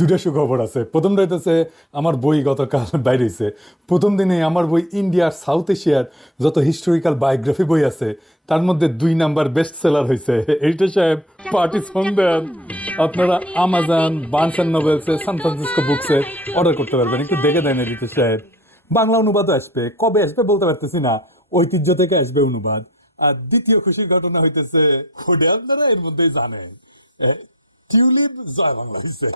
দুটা সুখবর আছে। প্রথমটা হইতেছে, আমার বই গতকাল বাইরে হয়েছে প্রথম দিনে আমার বই ইন্ডিয়ার সাউথ এশিয়ার যত হিস্টোরিক্যাল বায়োগ্রাফি বই আছে, তার মধ্যে দুই নাম্বার বেস্ট সেলার হয়েছে এইটা সাহেব, পার্টি সন্ধ্যান আপনারা আমাজন বার্নস অ্যান্ড নোবেলসে সান ফ্রান্সিসকো বুকসে অর্ডার করতে পারবেন। একটু দেখে দেন এডিটর সাহেব। বাংলা অনুবাদও আসবে। কবে আসবে বলতে পারতেছি না। ঐতিহ্য থেকে আসবে অনুবাদ। আর দ্বিতীয় খুশির ঘটনা হইতেছে, ওটা আপনারা এর মধ্যেই জানেন। টিউলিপ জয় বাংলা হয়েছে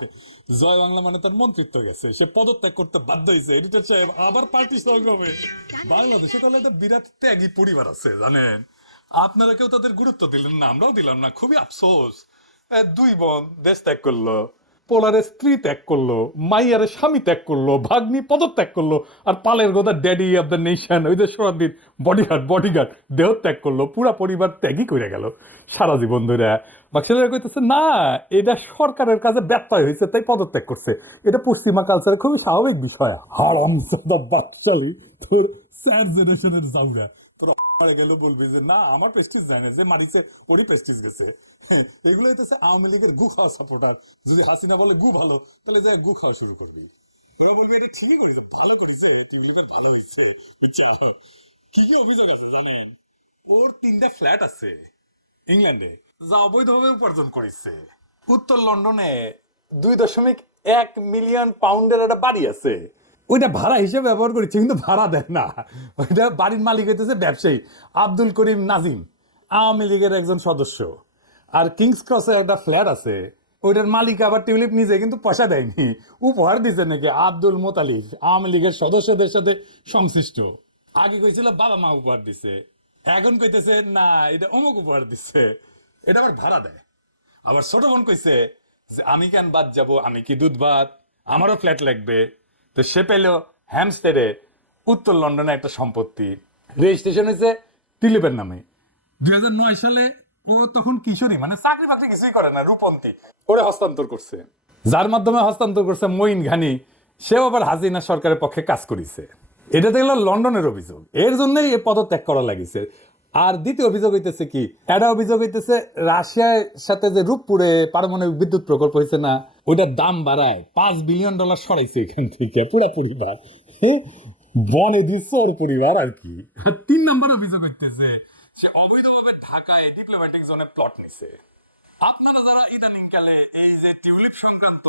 জয় বাংলা মানে তার মন্ত্রিত্ব গেছে। সে পদত্যাগ করতে বাধ্য হয়েছে এডিটর সাহেব আবার পার্টি সঙ্গ হবে। বাংলাদেশে তাহলে একটা বিরাট ত্যাগী পরিবার আছে, জানেন? আপনারা কেউ তাদের গুরুত্ব দিলেন না, আমরাও দিলাম না। খুবই আফসোস। দুই বোন দেশ ত্যাগ করল। পোলারে স্ত্রী ত্যাগ করল, মাইয়ারে স্বামী ত্যাগ করল, ভাগ্নি পদত্যাগ করল, আর পালের গোদা ড্যাডি অফ দ্য নেশন ওই যে সোনাদিন বডিগার্ড বডিগার্ড দেহ ত্যাগ করল, পুরা পরিবার ত্যাগই করে গেল সারা জীবন ধরে। বাক্সেরা কইতেছে, না, এটা সরকারের কাছে ব্যত্যয় হয়েছে, তাই পদত্যাগ করছে। এটা পশ্চিমা কালচারে খুবই স্বাভাবিক বিষয়। হারাম বাচ্চালি, তোর স্যার জেনারেশনের জাউরা। তোর গেল বলবি যে না আমার প্রেস্টিজ জানে যে মারিছে ওরই প্রেস্টিজ গেছে। এগুলো হইতেছে আওয়ামী লীগের গু খাওয়া সাপোর্টার যদি হাসিনা বলে গু ভালো তাহলে যাই গু খাওয়া শুরু করবি। ওরা বলবে এটা ঠিকই করেছে ভালো করেছে তুমি ভালো হয়েছে কি কি অভিযোগ আছে জানেন? ওর তিনটা ফ্ল্যাট আছে। ইংল্যান্ডে। যা অবৈধভাবে উপার্জন করেছে। উত্তর লন্ডনে দুই দশমিক এক মিলিয়ন পাউন্ডের একটা বাড়ি আছে। ওইটা ভাড়া হিসেবে ব্যবহার করেছে, কিন্তু ভাড়া দেয় না। ওইটা বাড়ির মালিক হইতেছে ব্যবসায়ী, আব্দুল করিম নাজিম, আওয়ামী লীগের একজন সদস্য। আর কিংস ক্রসে একটা ফ্ল্যাট আছে, ওইটার মালিক আবার টিউলিপ নিজে কিন্তু পয়সা দেয়নি। উপহার দিছে নাকি আব্দুল মোতালিফ আওয়ামী লীগের সদস্যদের সাথে সংশ্লিষ্ট। আগে কইছিল বাবা মা উপহার দিছে, এখন কইতেছে না, এটা অমুক উপহার দিছে। এটা আবার ভাড়া দেয়। আবার ছোট বোন কইছে যে, আমি কেন বাদ যাব? আমি কি দুধ ভাত আমারও ফ্ল্যাট লাগবে। তো সে পেল হ্যামস্টেডে উত্তর লন্ডনে একটা সম্পত্তি রেজিস্ট্রেশন হয়েছে টিলিপের নামে। দুই সালে ও তখন কিশোরী মানে চাকরি বাকরি কিছুই করে না, রূপন্তী। ওরে হস্তান্তর করছে। যার মাধ্যমে হস্তান্তর করছে মঈন ঘানি, সেও আবার হাজিনা সরকারের পক্ষে কাজ করেছে। এটা দেখল লন্ডনের অভিযোগ। এর জন্যই এ পদত্যাগ করা লাগিছে। আর দ্বিতীয় অভিযোগ হইতেছে কি? এটা অভিযোগ হইতেছে, রাশিয়ার সাথে যে রূপপুরে পারমাণবিক বিদ্যুৎ প্রকল্প হয়েছে না, ওইটার দাম বাড়ায় পাঁচ বিলিয়ন ডলার সরাইছে এখান থেকে, পুরা পরিবার। হ্যাঁ? বনে ওর পরিবার আর কি। তিন নম্বর অভিযোগ হইতেছে, সে অবৈধভাবে ঢাকায় ডিপ্লোম্যাটিক জোনে প্লট নিছে। আপনারা যারা ইদানিং কালে এই যে টিউলিপ সংক্রান্ত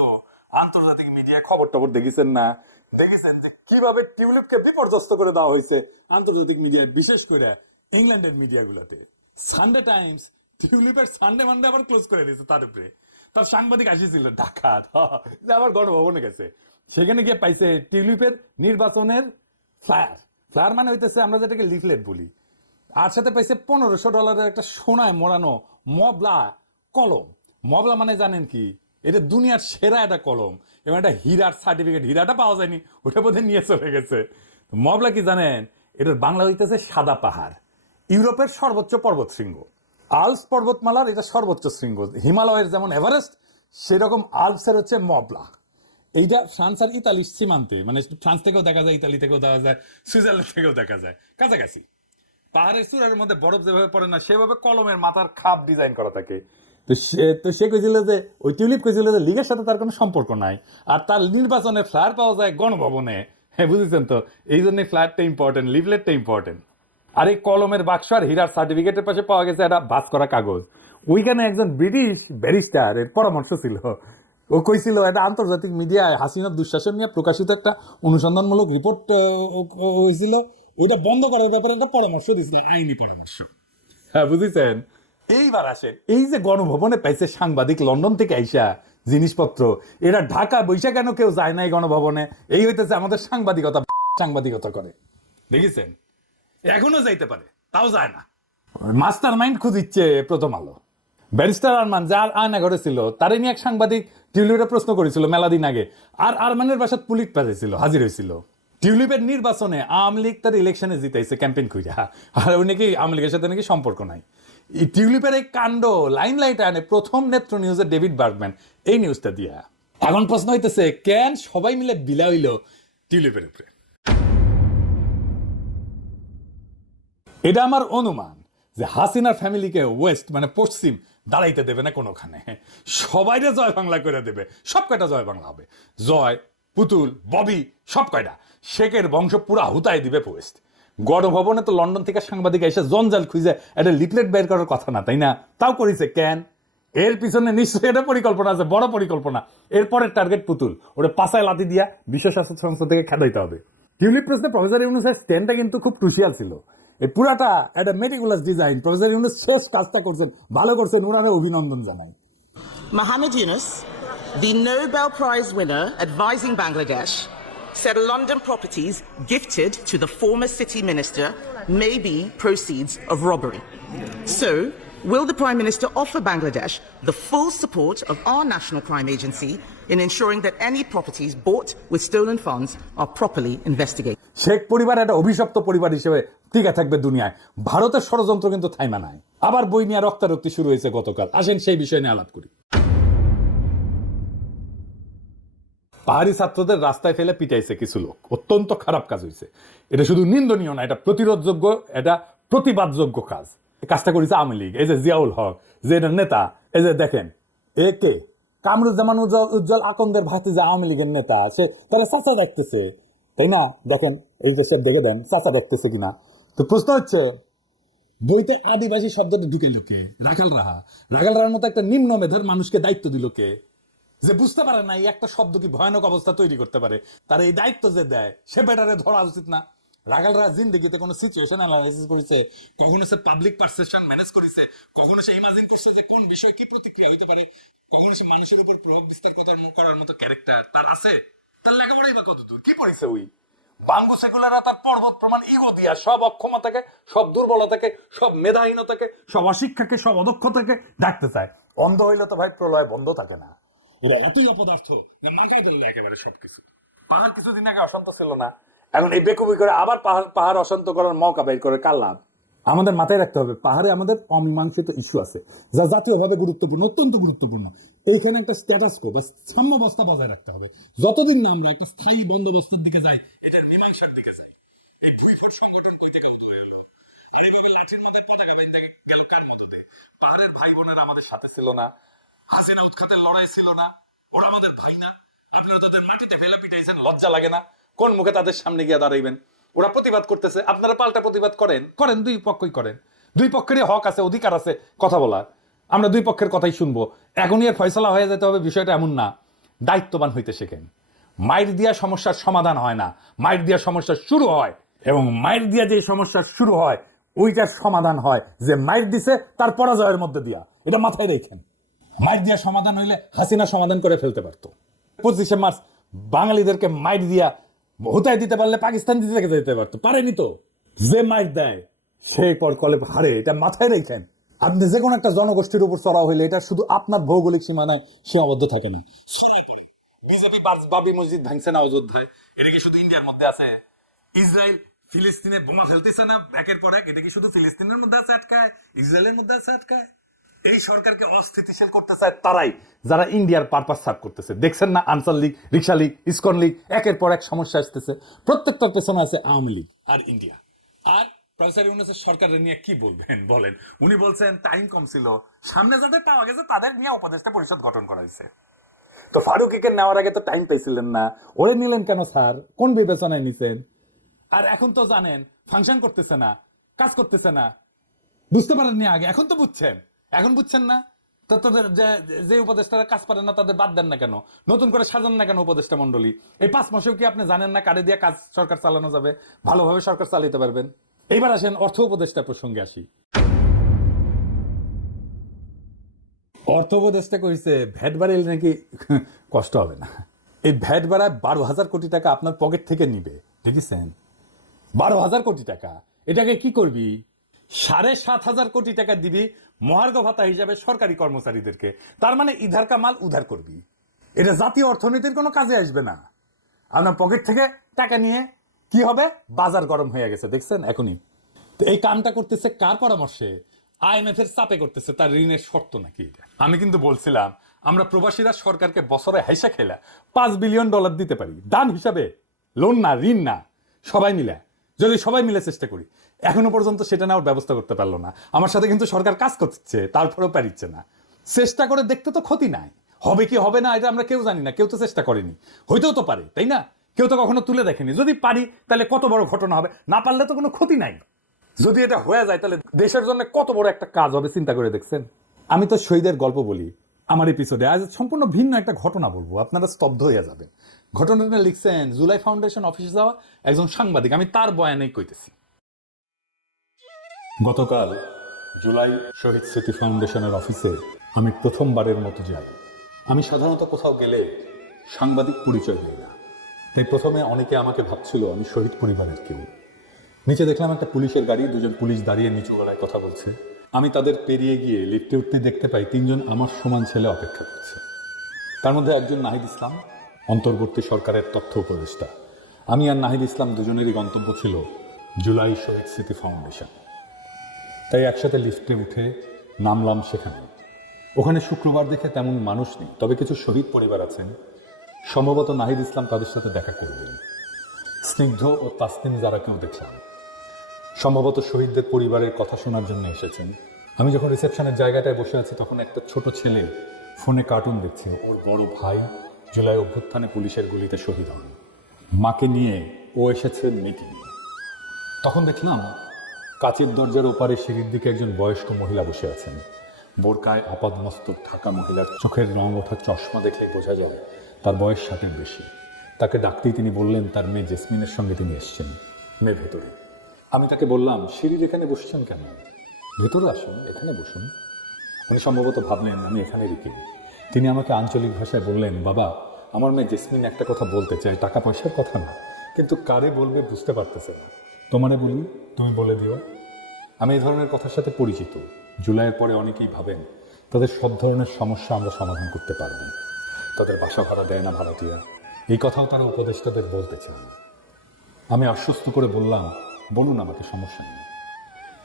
আন্তর্জাতিক মিডিয়ায় খবর টবর দেখেছেন না, দেখেছেন যে কীভাবে টিউলিপকে বিপর্যস্ত করে দেওয়া হয়েছে আন্তর্জাতিক মিডিয়ায় বিশেষ করে ইংল্যান্ডের মিডিয়াগুলোতে। সানডে টাইমস টিউলিপের সানডে মানডে আবার ক্লোজ করে দিয়েছে তার উপরে। তার সাংবাদিক আসিছিল ঢাকা আবার গণভবনে গেছে। সেখানে গিয়ে পাইছে টিউলিপের নির্বাচনের ফ্লায়ার ফ্লায়ার মানে হইতেছে আমরা যেটাকে লিফলেট বলি। আর সাথে পাইছে পনেরোশো ডলারের একটা সোনায় মোড়ানো মবলা কলম। মবলা মানে জানেন কি? এটা দুনিয়ার সেরা একটা কলম। এবং একটা হীরার সার্টিফিকেট হীরাটা পাওয়া যায়নি, ওটা বোধহয় নিয়ে চলে গেছে। মবলা কি জানেন? এটার বাংলা হইতেছে সাদা পাহাড়। ইউরোপের সর্বোচ্চ পর্বত শৃঙ্গ আলস পর্বতমালার এটা সর্বোচ্চ শৃঙ্গ। হিমালয়ের যেমন এভারেস্ট, সেরকম আলপসের হচ্ছে মবলা। এইটা ফ্রান্স আর ইতালির সীমান্তে মানে ফ্রান্স থেকেও দেখা যায়, ইতালি থেকেও দেখা যায়, সুইজারল্যান্ড থেকেও দেখা যায়। কাছাকাছি। পাহাড়ের চূড়ার মধ্যে বরফ যেভাবে পড়ে না, সেভাবে কলমের মাথার খাপ ডিজাইন করা থাকে। তো সে তো সে কইছিল যে, ওই টিউলিপ কইছিল যে, লিগের সাথে তার কোনো সম্পর্ক নাই। আর তার নির্বাচনে ফ্লায়ার পাওয়া যায় গণভবনে। হ্যাঁ বুঝেছেন তো? এই জন্য ফ্ল্যাটটা ইম্পর্টেন্ট লিফলেটটা ইম্পর্টেন্ট আর এই কলমের বাক্স আর হীরার সার্টিফিকেটের পাশে পাওয়া গেছে একটা ভাস করা কাগজ। ওইখানে একজন ব্রিটিশ ব্যারিস্টার এর পরামর্শ ছিল। ও কইছিল এটা আন্তর্জাতিক মিডিয়ায় হাসিনার দুঃশাসন নিয়ে প্রকাশিত একটা অনুসন্ধানমূলক রিপোর্ট হয়েছিল। ওইটা বন্ধ করার ব্যাপারে একটা পরামর্শ দিয়েছিল আইনি পরামর্শ। হ্যাঁ বুঝেছেন? এইবার আসেন এই যে গণভবনে পাইছে সাংবাদিক লন্ডন থেকে আইসা জিনিসপত্র এরা ঢাকা বৈশা কেন কেউ যায় নাই গণভবনে? এই হইতেছে আমাদের সাংবাদিকতা সাংবাদিকতা করে। দেখেছেন? এখনও যাইতে পারে, তাও যায় না। মাস্টার মাইন্ড খুঁজিচ্ছে প্রথম আলো। ব্যারিস্টার আরমান যার আয়না ঘরে ছিল, তারে নিয়ে এক সাংবাদিক টিউলিপের প্রশ্ন করেছিল মেলা দিন আগে। আর আরমানের বাসাত পুলিশ পাঠিয়েছিল হাজির হয়েছিল। টিউলিপের নির্বাচনে আওয়ামী লীগ তার ইলেকশনে জিতাইছে ক্যাম্পেইন খুঁজা আর ওই নাকি আওয়ামী লীগের সাথে নাকি সম্পর্ক নাই। টিউলিপের এই কাণ্ড লাইন লাইট আনে প্রথম নেত্র নিউজে ডেভিড বার্গম্যান এই নিউজটা দিয়া। এখন প্রশ্ন হইতেছে, কেন সবাই মিলে বিলা হইল টিউলিপের উপরে? এটা আমার অনুমান যে হাসিনার ফ্যামিলিকে ওয়েস্ট মানে পশ্চিম, দাঁড়াইতে দেবে না কোনোখানে। সবাইরে জয় বাংলা করে দেবে, সব কয়টা জয় বাংলা হবে? জয়, পুতুল, ববি, সব কয়টা? শেখের বংশ পুরা হুতায় দিবে পোস্ট গণভবনে তো লন্ডন থেকে সাংবাদিক এসে জঞ্জাল খুঁজে একটা লিফলেট বের করার কথা না, তাই না? তাও করেছে কেন? এর পিছনে নিশ্চয়ই একটা পরিকল্পনা আছে, বড় পরিকল্পনা। এরপরের টার্গেট পুতুল ওটা পাশায় লাতি দিয়া বিশ্ব স্বাস্থ্য সংস্থা থেকে খেদাইতে হবে। টিউলিপ প্রশ্নে প্রফেসর ইউনুসের স্ট্যান্ডটা কিন্তু খুব ক্রুশিয়াল ছিল। এই পুরাটা একটা মেটিকুলাস ডিজাইন প্রফেসর ইউনুস শেষ কাজটা করছেন ভালো করছেন ওনারে অভিনন্দন জানাই Mohammed Yunus, the Nobel Prize winner advising Bangladesh, said London properties gifted to the former city minister may be proceeds of robbery. So, will the Prime Minister offer Bangladesh the full support of our National Crime Agency in ensuring that any properties bought with stolen funds are properly investigated? Sheikh পরিবার একটা অভিশপ্ত পরিবার হিসেবে টিকে থাকবে দুনিয়ায়। ভারতের ষড়যন্ত্র কিন্তু থাইমা নাই। আবার বই নিয়ে রক্তারক্তি শুরু হয়েছে গতকাল। আসেন সেই বিষয় নিয়ে আলাপ করি। পাহাড়ি ছাত্রদের রাস্তায় ফেলে পিটাইছে কিছু লোক। অত্যন্ত খারাপ কাজ হয়েছে এটা শুধু নিন্দনীয় না, এটা প্রতিরোধযোগ্য, এটা প্রতিবাদযোগ্য কাজ। কাজটা করেছে আওয়ামী লীগ। এই যে জিয়াউল হক, যে এটার নেতা, এই যে দেখেন, এ কে? কামরুজ্জামান উজ্জ্বল উজ্জ্বল আকন্দের ভাতি যে আওয়ামী লীগের নেতা, সে তাহলে চাচা দেখতেছে। তাই না? দেখেন, এই যে সব দেখে দেন, চাচা দেখতেছে কিনা? তো প্রশ্ন হচ্ছে, বইতে আদিবাসী শব্দটা ঢুকে লোকে রাখাল রাহা। রাখাল রাহার মতো একটা নিম্ন মেধার মানুষকে দায়িত্ব দিল কে? যে বুঝতে পারে না এই একটা শব্দ কি ভয়ানক অবস্থা তৈরি করতে পারে। তার এই দায়িত্ব যে দেয়, সে বেটারে ধরা উচিত না। রাগালরা জিন্দিগিতে কোনো সিচুয়েশন অ্যানালাইসিস করেছে, কখনো সে পাবলিক পারসেপশন ম্যানেজ করেছে, কখনো সে ইমাজিন করছে যে কোন বিষয় কি প্রতিক্রিয়া হইতে পারে, কখনো সে মানুষের উপর প্রভাব বিস্তার করার মতো ক্যারেক্টার তার আছে? তার লেখাপড়াই বা কত দূর কি পড়েছে ওই? বাঙ্গু সেকুলাররা তার পর্বত প্রমাণ ইগো দিয়া সব অক্ষমতাকে সব দুর্বলতাকে সব মেধাহীনতাকে সব অশিক্ষাকে সব অদক্ষতাকে ডাকতে চায়। অন্ধ হইলে তো ভাই প্রলয় বন্ধ থাকে না। এরা এতই অপদার্থ যে মাথায় ধরলে একেবারে সবকিছু। পাহাড় কিছুদিন আগে অশান্ত ছিল না। এখন এই বেকুবি করে আবার পাহাড় পাহাড় অশান্ত করার মৌকা বের করে কার লাভ? আমাদের মাথায় রাখতে হবে পাহাড়ে আমাদের অমীমাংসিত ইস্যু আছে যা জাতীয়ভাবে গুরুত্বপূর্ণ অত্যন্ত গুরুত্বপূর্ণ। এইখানে একটা স্ট্যাটাস কো বা সাম্যাবস্থা বজায় রাখতে হবে। যতদিন না আমরা একটা স্থায়ী বন্দোবস্তের দিকে যাই এটার মীমাংসার দিকে যাই এই প্রিফার সংগঠন কই থেকে উদয় হলো এভাবে লাঠির মধ্যে পতাকা বেঁধে গেল কার মধ্যে পাহাড়ের ভাই বোনেরা আমাদের সাথে ছিল না। হাসিনা উৎখাতের লড়াই ছিল না ওরা আমাদের ভাই না। আপনারা তাদের মাটিতে ফেলে পিটাইছেন লজ্জা লাগে না। কোন মুখে তাদের সামনে গিয়ে দাঁড়াইবেন? ওরা প্রতিবাদ করতেছে আপনারা পাল্টা প্রতিবাদ করেন? করেন দুই পক্ষই করেন। দুই পক্ষেরই হক আছে অধিকার আছে কথা বলার। আমরা দুই পক্ষের কথাই শুনব। এখনই এর ফয়সলা হয়ে যেতে হবে বিষয়টা এমন না। দায়িত্ববান হইতে শেখেন। মাইর দিয়া সমস্যার সমাধান হয় না। মাইর দিয়া সমস্যা শুরু হয় এবং মাইর দিয়া যে সমস্যা শুরু হয় ওইটার সমাধান হয় যে মাইর দিছে তার পরাজয়ের মধ্যে দিয়া। এটা মাথায় রেখেন। মাইর দিয়া সমাধান হইলে হাসিনা সমাধান করে ফেলতে পারতো। পঁচিশে মার্চ বাঙালিদেরকে মাইর দিয়া হুতায় দিতে পারলে পাকিস্তান দিতে যেতে পারতো। পারেনি তো। যে মাইর দেয় সেই পর কলে হারে, এটা মাথায় রেখেন। আপনি যে কোনো একটা জনগোষ্ঠীর উপর চড়া হইলে এটা শুধু আপনার ভৌগোলিক সীমানায় সীমাবদ্ধ থাকে না। ছড়ায় পড়ে। বিজেপি বাবি মসজিদ ভাঙছে না অযোধ্যায়। এটা কি শুধু ইন্ডিয়ার মধ্যে আছে? ইসরায়েল ফিলিস্তিনে বোমা ফেলতেছে না? একের পর এক, এটা কি শুধু ফিলিস্তিনের মধ্যে আছে আটকায়? ইসরায়েলের মধ্যে আছে আটকায়? এই সরকারকে অস্থিতিশীল করতে চায় তারাই, যারা ইন্ডিয়ার পারপাস সার্ভ করতেছে। দেখছেন না, Ansar league, rickshaw league, ISKCON league, একের পর এক সমস্যা আসতেছে। প্রত্যেকটার পেছনে আছে আওয়ামী লীগ আর ইন্ডিয়া। আর প্রফেসর ইউনুসের সরকারের নিয়ে কি বলবেন? বলেন। উনি বলছেন, টাইম কম ছিল। সামনে যাদের পাওয়া গেছে, তাদের নিয়ে উপদেষ্টা পরিষদ গঠন করা হয়েছে। তো নেওয়ার আগে তো টাইম পেয়েছিলেন না। ওরে নিলেন কেন, স্যার? কোন বিবেচনায় নিছেন? আর এখন তো জানেন ফাংশন করতেছে না, কাজ করতেছে না। বুঝতে পারেননি আগে, এখন তো বুঝছেন। এখন বুঝছেন না? তো তোদের যে- যে কাজ পারেন না, তাদের বাদ দেন না কেন? নতুন করে সাজান না কেন উপদেষ্টা মন্ডলী এই পাঁচ মাসেও কি আপনি জানেন না কারে দিয়ে কাজ সরকার চালানো যাবে? ভালোভাবে সরকার চালাতে পারবেন। এইবার আসেন অর্থ উপদেষ্টা প্রসঙ্গে আসি। অর্থ উপদেষ্টা কইছে, ভ্যাট বাড়াইলে নাকি কষ্ট হবে না। এই ভ্যাট বাড়ায় বারো হাজার কোটি টাকা আপনার পকেট থেকে নিবে। দেখেছেন? বারো হাজার কোটি টাকা। এটাকে কি করবি? সাড়ে সাত হাজার কোটি টাকা দিবি মহার্ঘ ভাতা হিসাবে সরকারি কর্মচারীদেরকে। তার মানে ইধার কামাল উধার করবি। এটা জাতীয় অর্থনীতির কোনো কাজে আসবে না। আপনার পকেট থেকে টাকা নিয়ে কি হবে? বাজার গরম হয়ে গেছে, দেখছেন? এখনই। তো এই কামটা করতেছে কার পরামর্শে? আইএমএফ এর চাপে করতেছে, তার ঋণের শর্ত নাকি এটা? আমি কিন্তু বলছিলাম, আমরা প্রবাসীরা সরকারকে বছরে হাইসা খেলা পাঁচ বিলিয়ন ডলার দিতে পারি। দান হিসাবে, লোন না, ঋণ না, সবাই মিলে। যদি সবাই মিলে চেষ্টা করি এখনও পর্যন্ত সেটা নেওয়ার ব্যবস্থা করতে পারল না। আমার সাথে কিন্তু সরকার কাজ করছে, তারপরেও পারিচ্ছে না। চেষ্টা করে দেখতে তো ক্ষতি নাই। হবে কি হবে না, এটা আমরা কেউ জানি না, কেউ তো চেষ্টা করেনি। হইতেও তো পারে, তাই না? কেউ তো কখনো তুলে দেখেনি। যদি পারি, তাহলে কত বড় ঘটনা হবে? না পারলে তো কোনো ক্ষতি নাই। যদি এটা হয়ে যায়, তাহলে দেশের জন্য কত বড় একটা কাজ হবে, চিন্তা করে দেখছেন? আমি তো শহীদের গল্প বলি, আমার এপিসোডে আজ সম্পূর্ণ ভিন্ন একটা ঘটনা বলব, আপনারা স্তব্ধ হয়ে যাবেন। ঘটনাটা লিখছেন, জুলাই ফাউন্ডেশন অফিসে যাওয়া একজন সাংবাদিক, আমি তার বয়ানেই কইতেছি। গতকাল জুলাই শহীদ স্মৃতি ফাউন্ডেশনের অফিসে আমি প্রথমবারের মতো যাই। আমি সাধারণত কোথাও গেলে সাংবাদিক পরিচয় দিই না। তাই প্রথমে অনেকে আমাকে ভাবছিল আমি শহীদ পরিবারের কেউ। নিচে দেখলাম একটা পুলিশের গাড়ি, দুজন পুলিশ দাঁড়িয়ে নিচু গলায় কথা বলছে। আমি তাদের পেরিয়ে গিয়ে লিফটে উঠতে দেখতে পাই তিনজন আমার সমান ছেলে অপেক্ষা করছে। তার মধ্যে একজন নাহিদ ইসলাম, অন্তর্বর্তী সরকারের তথ্য উপদেষ্টা। আমি আর নাহিদ ইসলাম দুজনেরই গন্তব্য ছিল জুলাই শহীদ স্মৃতি ফাউন্ডেশন। তাই একসাথে লিফটে উঠে নামলাম সেখানে। ওখানে শুক্রবার দেখে তেমন মানুষ নেই, তবে কিছু শহীদ পরিবার আছেন। সম্ভবত নাহিদ ইসলাম তাদের সাথে দেখা করবেন। স্নিগ্ধ ও তাসনিম যারাকেও দেখলাম। সম্ভবত শহীদদের পরিবারের কথা শোনার জন্য এসেছেন। আমি যখন রিসেপশনের জায়গাটায় বসে আছি, তখন একটা ছোট ছেলে ফোনে কার্টুন দেখছে। ওর বড় ভাই জুলাই অভ্যুত্থানে পুলিশের গুলিতে শহীদ হন। মাকে নিয়ে ও এসেছে নিয়ে তখন দেখলাম কাচের দরজার ওপারে সিঁড়ির দিকে একজন বয়স্ক মহিলা বসে আছেন। বোরকায় আপাদমস্তক ঢাকা মহিলার চোখের রং ওঠা চশমা দেখলেই বোঝা যায় তার বয়স ষাটের বেশি। তাকে ডাকতেই তিনি বললেন, তার মেয়ে জেসমিনের সঙ্গে তিনি এসছেন। মেয়ে ভেতরে। আমি তাকে বললাম সিঁড়ির এখানে বসছেন কেন? ভেতরে আসুন, এখানে বসুন। উনি সম্ভবত ভাবলেন, আমি এখানে রেখে তিনি আমাকে আঞ্চলিক ভাষায় বললেন, বাবা, আমার মেয়ে জেসমিন একটা কথা বলতে চায়, টাকা পয়সার কথা না, কিন্তু কারে বলবে বুঝতে পারতেছে না। তোমারে বলি তুমি বলে দিও। আমি এই ধরনের কথার সাথে পরিচিত। জুলাইয়ের পরে অনেকেই ভাবেন তাদের সব ধরনের সমস্যা আমরা সমাধান করতে পারব। তাদের বাসা ভাড়া দেয় না ভাড়াটিয়া। এই কথাও তারা উপদেষ্টাদের বলতে চান। আমি আশ্বস্ত করে বললাম বলুন আমাকে সমস্যা নেই।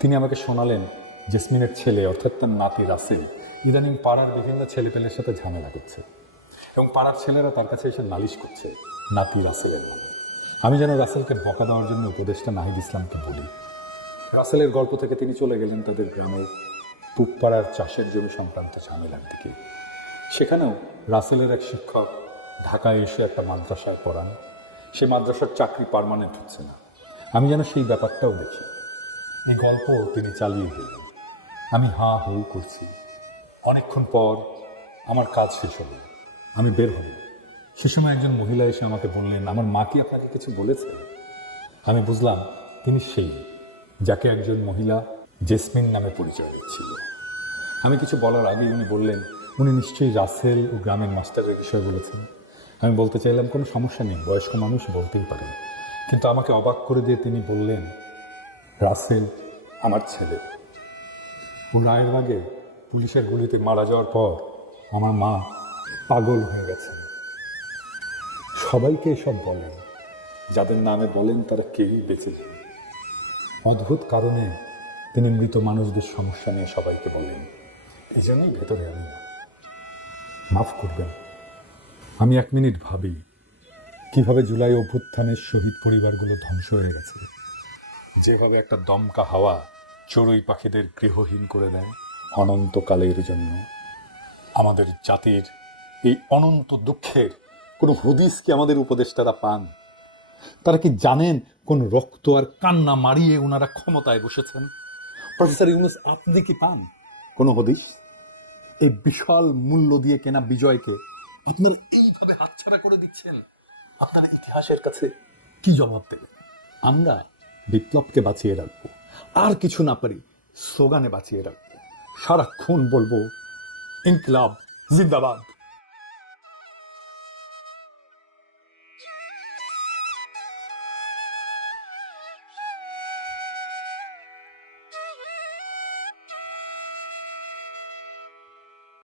তিনি আমাকে শোনালেন জেসমিনের ছেলে অর্থাৎ তার নাতি রাসেল ইদানিং পাড়ার বিভিন্ন ছেলেপেলের সাথে ঝামেলা করছে। এবং পাড়ার ছেলেরা তার কাছে এসে নালিশ করছে নাতি রাসেলের নামে আমি যেন রাসেলকে বকা দেওয়ার জন্য উপদেষ্টা নাহিদ ইসলামকে বলি। রাসেলের গল্প থেকে তিনি চলে গেলেন তাদের গ্রামের পুবপাড়ার চাষের জমি সংক্রান্ত ঝামেলার দিকে। সেখানেও রাসেলের এক শিক্ষক ঢাকায় এসে একটা মাদ্রাসায় পড়ান। সে মাদ্রাসার চাকরি পারমানেন্ট হচ্ছে না। আমি যেন সেই ব্যাপারটাও দেখি। এই গল্প তিনি চালিয়ে গেলেন। আমি হা হু করছি। অনেকক্ষণ পর আমার কাজ শেষ হলো। আমি বের হব সে সময় একজন মহিলা এসে আমাকে বললেন, আমার মা কি আপনাকে কিছু বলেছে? আমি বুঝলাম তিনি সেই, যাকে একজন মহিলা জেসমিন নামে পরিচয় দিচ্ছিল। আমি কিছু বলার আগেই উনি বললেন, উনি নিশ্চয়ই রাসেল ও গ্রামের মাস্টারের বিষয় বলেছেন। আমি বলতে চাইলাম, কোনো সমস্যা নেই, বয়স্ক মানুষ বলতেই পারেন কিন্তু আমাকে অবাক করে দিয়ে তিনি বললেন, রাসেল আমার ছেলে। ও রায়ের আগে পুলিশের গুলিতে মারা যাওয়ার পর আমার মা পাগল হয়ে গেছেন। সবাইকে এসব বলেন যাদের নামে বলেন তারা কেউই বেঁচে যান অদ্ভুত কারণে তিনি মৃত মানুষদের সমস্যা নিয়ে সবাইকে বলেন। এই জন্যই ভেতরে আমি না। মাফ করবেন। আমি এক মিনিট ভাবি কীভাবে জুলাই অভ্যুত্থানের শহীদ পরিবারগুলো ধ্বংস হয়ে গেছে। যেভাবে একটা দমকা হাওয়া চড়ুই পাখিদের গৃহহীন করে দেয় অনন্তকালের জন্য। আমাদের জাতির এই অনন্ত দুঃখের কোনো হদিস কি আমাদের উপদেষ্টারা পান? তারা কি জানেন কোন রক্ত আর কান্না মারিয়ে ওনারা ক্ষমতায় বসেছেন? প্রফেসর ইউনুস, আপনি কি পান কোন হদিস? এই বিশাল মূল্য দিয়ে কেনা বিজয়কে আপনারা এইভাবে হাতছাড়া করে দিচ্ছেন? আপনার ইতিহাসের কাছে কি জবাব দেবে আমরা বিপ্লবকে বাঁচিয়ে রাখব। আর কিছু না পারি, স্লোগানে বাঁচিয়ে রাখব। সারাক্ষণ বলব, ইনকলাব, জিন্দাবাদ।